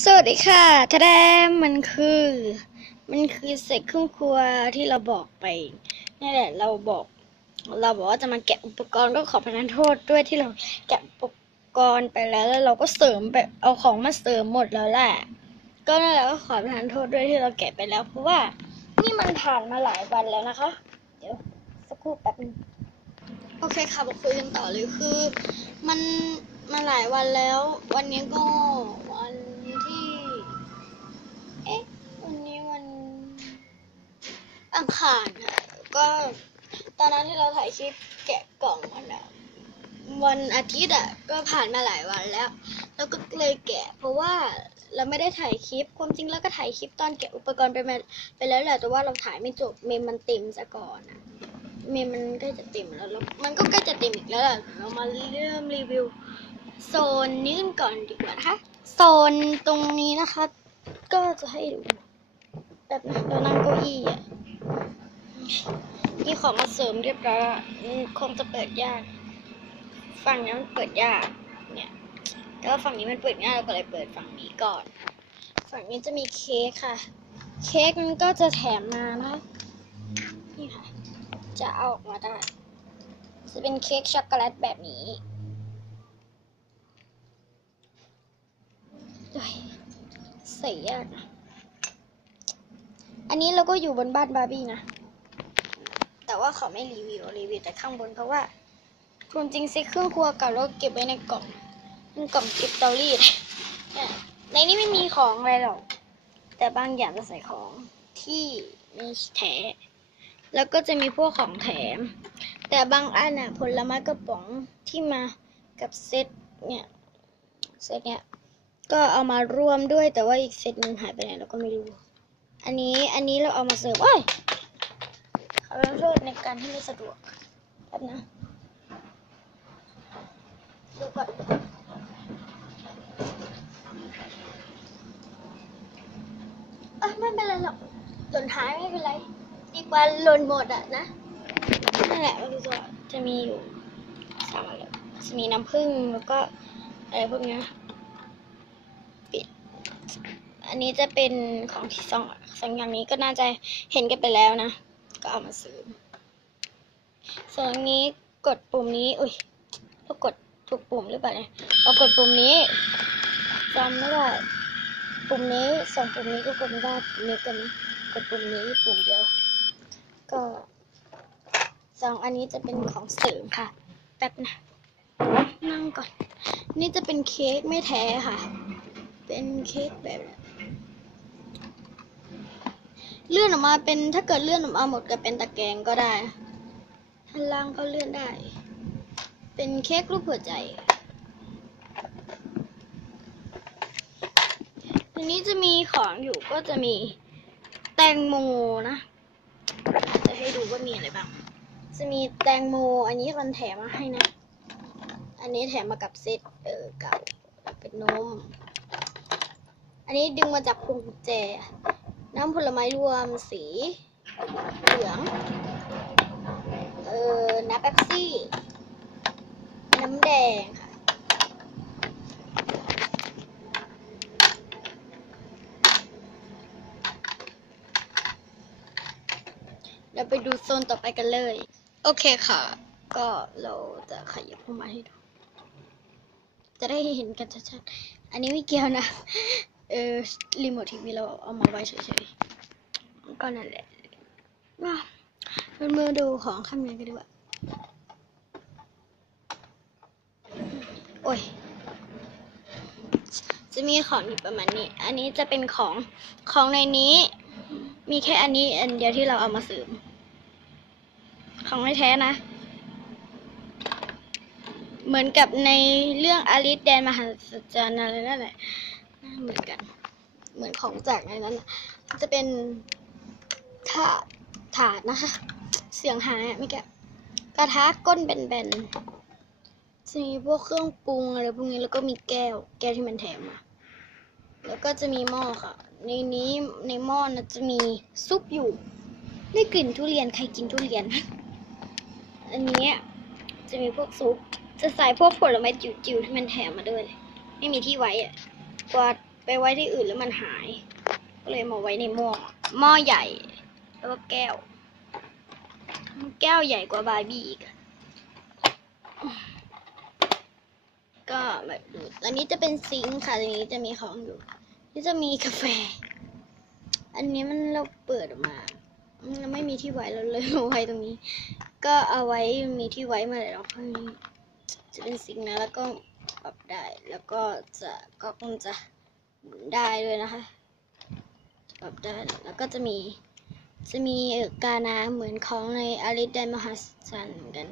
สวัสดีค่ะทะแดมมันคือ มันคือเศษเครื่องครัวที่เราบอกไปนี่แหละ เราบอก เราบอกว่าจะมาแกะอุปกรณ์ก็ขอประทานโทษด้วยที่เราแกะอุปกรณ์ไปแล้วแล้วเราก็เสริมไปเอาของมาเสริมหมดแล้วแหละก็นั่นแหละก็ขอประทานโทษด้วยที่เราแกะไปแล้วเพราะว่า นี่มันผ่านมาหลายวันแล้วนะคะ เดี๋ยวสักครู่แป๊บนึงโอเคค่ะบอกคุยกันต่อเลยคือ มันมาหลายวันแล้ว วันนี้ก็ อังคารก็ตอนนั้นที่เราถ่ายคลิปแกะกล่องมันอะวันอาทิตย์อะก็ผ่านมาหลายวันแล้ว แล้วก็เลยแกะ เพราะว่าเราไม่ได้ถ่ายคลิป ความจริงแล้วก็ถ่ายคลิปตอนแกะอุปกรณ์ไปมาไปแล้วแหละแต่ว่าเราถ่ายไม่จบเมมมันเต็มซะก่อนอะเมมมันกล้จะเต็มแล้วแล้วมันก็ใกล้จะเต็มอีกแล้วแหละเรามาเริ่มรีวิวโซนนี้กันก่อนดีกว่านะคะโซนตรงนี้นะคะ ก็จะให้ดูแบบนะเรานั่งเก้าอี้อะ มีขอมาเสริมเรียบร้อยแล้วคงจะเปิดยาก ฝั่งนี้มันเปิดยาก เนี่ยแต่ว่าฝั่งนี้มันเปิดง่ายเราก็เลยเปิดฝั่งนี้ก่อน ฝั่งนี้จะมีเค้กค่ะ เค้กมันก็จะแถมมานะนี่ค่ะ จะเอาออกมาได้ จะเป็นเค้กช็อกโกแลตแบบนี้เฮ้ยใส่ยากนะอันนี้เราก็อยู่บนบ้านบาร์บี้นะ แต่ว่าเขาไม่รีวิวรีวิวแต่ข้างบนเพราะว่าความจริงซิเครื่องครัวเก่าเราเก็บไว้ในกล่องเป็นกล่องเก็บเตารีดเนี่ในนี้ไม่มีของอะไรหรอก แต่บางอย่างจะใส่ของที่มีแถแล้วก็จะมีพวกของแถม แต่บางอันน่ะผลไม้กระป๋องที่มากับเซตเนี่ยเซตเนี่ยก็เอามารวมด้วยแต่ว่าอีกเซตหนึงหายไปไหนเราก็ไม่รู้ อันนี้อันนี้เราเอามาเสิร์ฟเอ้ย ขอโทษในการที่ไม่สะดวกแป๊บนะดูก่อนอะไม่เป็นไรหรอกหล่นหายไม่เป็นไรดีกว่าหล่นหมดอะนะนั่นแหละก็คือจะจะมีอยู่สามอันเลยจะมีน้ำผึ้งแล้วก็อะไรพวกเนี้ยอันนี้จะเป็นของที่สองสองอย่างนี้ก็น่าจะเห็นกันไปแล้วนะ ก็เอามาซื้อ ส่วนอันนี้กดปุ่มนี้ อุ้ยเรากดถูกปุ่มหรือเปล่าเนี่ยเรากดปุ่มนี้จำไม่ได้ปุ่มนี้สองปุ่มนี้ก็กดไม่ได้ปุ่มนี้กันกดปุ่มนี้ปุ่มเดียว ก็สองอันนี้จะเป็นของเสริมค่ะ แป๊บนะ นั่งก่อน นี่จะเป็นเค้กไม่แท้ค่ะ เป็นเค้กแบบ เลื่อนออกมาเป็นถ้าเกิดเลื่อนออกมาหมดก็เป็นตะแกรงก็ได้ข้างล่างก็เลื่อนได้ เป็นเค้กรูปหัวใจทีนี้จะมีของอยู่ก็จะมีแตงโมนะจะให้ดูว่ามีอะไรบ้าง จะมีแตงโม อันนี้คนแถมมาให้นะ อันนี้แถมมากับเซตเออเก่าเป็นนม อันนี้ดึงมาจากพวงกุญแจ น้ำผลไม้รวมสีเหลือง เอ่อ น้ำเป๊ปซี่ น้ำแดงค่ะ เราไปดูโซนต่อไปกันเลย โอเคค่ะ ก็เราจะขยับเข้ามาให้ดู จะได้เห็นกันชัดๆ อันนี้ไม่เกี่ยวนะ เออรีโมททีวีเราเอามาไว้เฉยๆก็นั่นแหละมาเรามาดูของข้างในกันดีกว่าโอ้ย จะมีของอยู่ประมาณนี้ อันนี้จะเป็นของของในนี้ มีแค่อันนี้อันเดียวที่เราเอามาเสริม ของไม่แท้นะ เหมือนกับในเรื่องอลิสแดนมหัศจรรย์อะไรนั่นแหละ เหมือนกัน เหมือนของแจกในนั้นจะเป็นถาดถาดนะคะ เสียงหายอะไม่แกะกระทะก้นแบนๆจะมีพวกเครื่องปรุงอะไรพวกนี้แล้วก็มีแก้ว แก้วที่มันแถมมาแล้วก็จะมีหม้อค่ะ ในนี้ในหม้อนะจะมีซุปอยู่ได้กลิ่นทุเรียนใครกินทุเรียน อันนี้จะมีพวกซุปจะใส่พวกผลไม้จิ๋วๆที่มันแถมมาด้วย ไม่มีที่ไว้อะ กว่าไปไว้ที่อื่นแล้วมันหาย ก็เลยมาไว้ในหม้อหม้อใหญ่ แล้วก็แก้ว แก้วใหญ่กว่าบาร์บี้อีกก็แบบดูอันนี้จะเป็นซิงค์ค่ะอันนี้จะมีของอยู่นี่จะมีกาแฟ อันนี้มันเราเปิดออกมามันไม่มีที่ไว้เราเลยเอาไว้ตรงนี้ ก็เอาไว้มีที่ไว้มื่อไหร่เราค่อยจะเป็นซิงค์นะแล้วก็ ปรับได้ แล้วก็จะก็คงจะหมุนได้ด้วยนะคะปรับได้ แล้วก็จะมีจะมีกานาเหมือนของในอลิสแดนมหัศจรรย์เหมือนกัน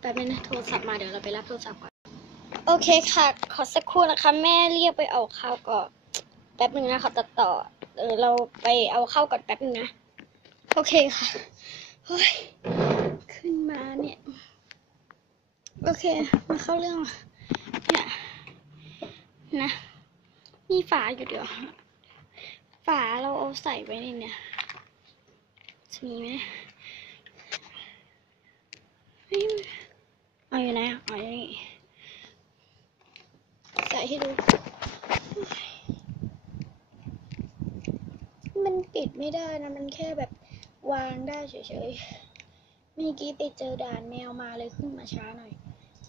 แป๊บนึงนะโทรศัพท์มาเดี๋ยวเราไปรับโทรศัพท์ก่อน โอเคค่ะ ขอสักครู่นะคะ แม่เรียกไปเอาข้าวก่อนแป๊บนึงนะขอตัดต่อ เออเราไปเอาข้าวก่อนแป๊บนึงนะ โอเคค่ะ เฮ้ย ขึ้นมา โอเค มาเข้าเรื่อง เนี่ย นะ มีฝาอยู่เดี๋ยว ฝาเราเอาใส่ไว้ในเนี่ยจะมีไหมเฮ้ยเอาอยู่ไหนอะเอาอยู่นี่ ใส่ให้ดู มันปิดไม่ได้นะ มันแค่แบบวางได้เฉยๆเมื่อกี้ไปเจอด่านแมวมาเลยขึ้นมาช้าหน่อย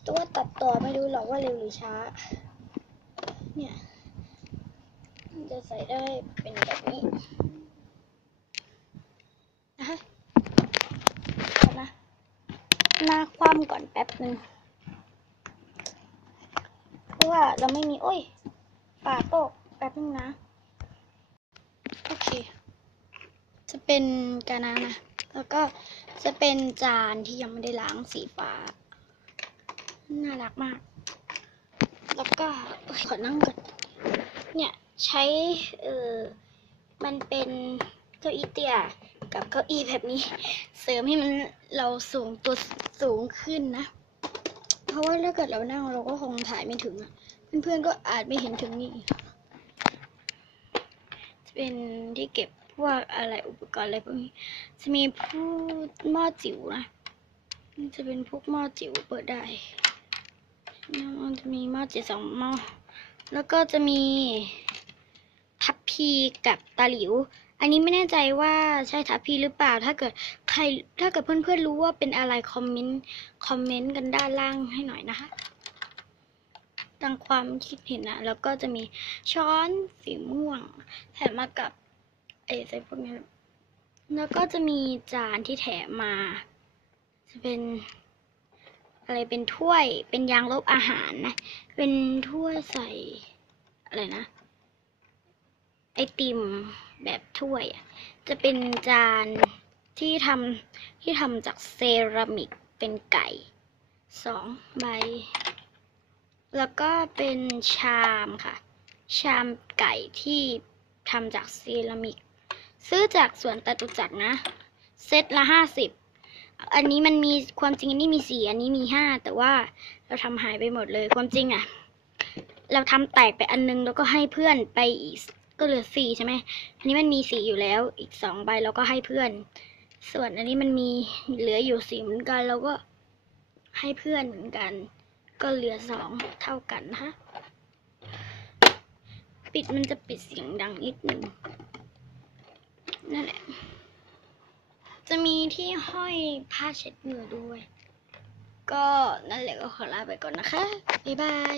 ตัวตัดต่อไม่รู้หรอกว่าเร็วหรือช้า เนี่ยจะใส่ได้เป็นแบบนี้นะคะนะหน้าคว่ำก่อนแป๊บหนึ่งเพราะว่าเราไม่มี โอ้ยฝาตกแป๊บนึงนะ โอเค จะเป็นกานานะ แล้วก็จะเป็นจานที่ยังไม่ได้ล้างสีฟ้า น่ารักมาก แล้วก็ขอนั่งก่อนเนี่ยใช้เออมันเป็นเก้าอี้เตี้ยกับเก้าอี้แบบนี้ เสริมให้มันเราสูงตัวสูงขึ้นนะ เพราะว่าถ้าเกิดเรานั่งเราก็คงถ่ายไม่ถึงอะเพื่อนๆก็อาจไม่เห็นถึงนี่จะเป็นที่เก็บพวกอะไรอุปกรณ์อะไรพวกนี้ จะมีพวกหม้อจิ๋วนะจะเป็นพวกหม้อจิ๋วเปิดได้ มันจะมีหม้อเจิ๋วสองหม้อแล้วก็จะมีทัพพีกับตาหลิว อันนี้ไม่แน่ใจว่าใช่ทัพพีหรือเปล่า ถ้าเกิดใครถ้าเกิดเพื่อนๆรู้ว่าเป็นอะไรคอมเมนต์คอมเมนต์กันด้านล่างให้หน่อยนะคะตามความคิดเห็นนะแล้วก็จะมีช้อนสีม่วงแถมมากับไอ้ใส่พวกนี้แล้วก็จะมีจานที่แถมมา จะเป็น อะไรเป็นถ้วยเป็นยางลบอาหารนะ เป็นถ้วยใส่อะไรนะ ไอติมแบบถ้วยจะเป็นจานที่ทำที่ทำจากเซรามิกเป็นไก่สองใบ แล้วก็เป็นชามค่ะ ชามไก่ที่ทำจากเซรามิก ซื้อจากสวนตะตุจักรนะ เซตละห้าสิบ อันนี้มันมีความจริงอันนี้มีสี่อันนี้มีห้าแต่ว่าเราทำหายไปหมดเลยความจริงอะ่ะเราทำแตกไปอันนึงแล้วก็ให้เพื่อนไปอีกก็เหลือสี่ใช่ไหมอันนี้มันมีสี่อยู่แล้วอีกสองใบเราก็ให้เพื่อน ส่วนอันนี้มันมีเหลืออยู่สี่เหมือนกันเราก็ให้เพื่อนเหมือนกัน ก็เหลือสองเท่ากันนะคะปิดมันจะปิดเสียงดังนิดหนึ่งนั่นแหละ จะมีที่ห้อยผ้าเช็ดมือด้วย ก็นั่นแหละก็ขอลาไปก่อนนะคะ บ๊ายบาย